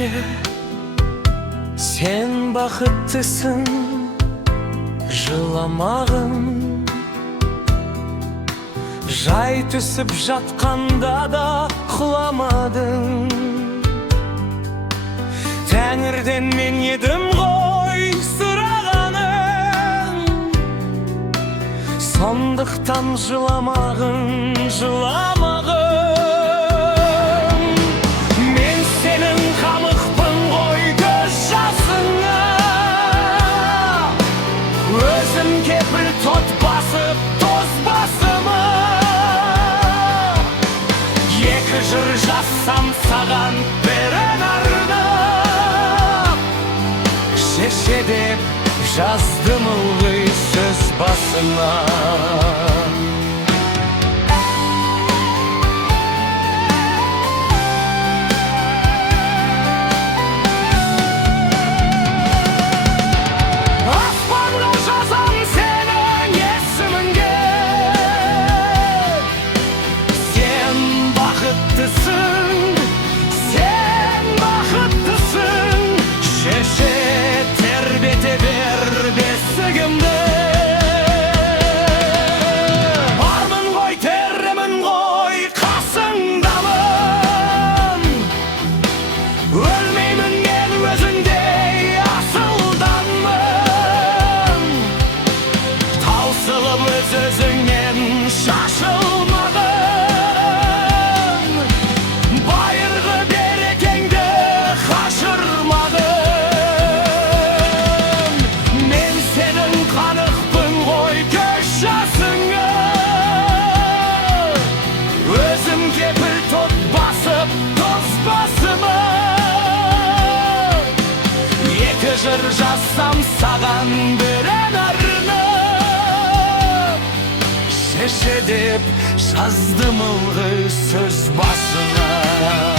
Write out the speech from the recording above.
şeşe, sen bakıttısın, жыламағын. Жай түсіп жатқанда да құламадың. Тәңірден мен едім ғой сұрағаның, сондықтан жыламағын, жыламағын. Мен сенің қамықпын ғой көз жасыңа, өзім кепіл тот басып тоз басыма. Екі жыр жазсам саған берен арнап, шеше деп жаздым ылғи сөз басына. Sen bakıttısın, şeşe terbete ver besigimde. Armın koy, terremin koy, kasındamın. Ölmeymin ben özündey asıldanmın. Tausılıp öz özünden şaşılmadın. Жыр жазсам саған берен арнап, шеше деп жаздым ылғи сөз басына.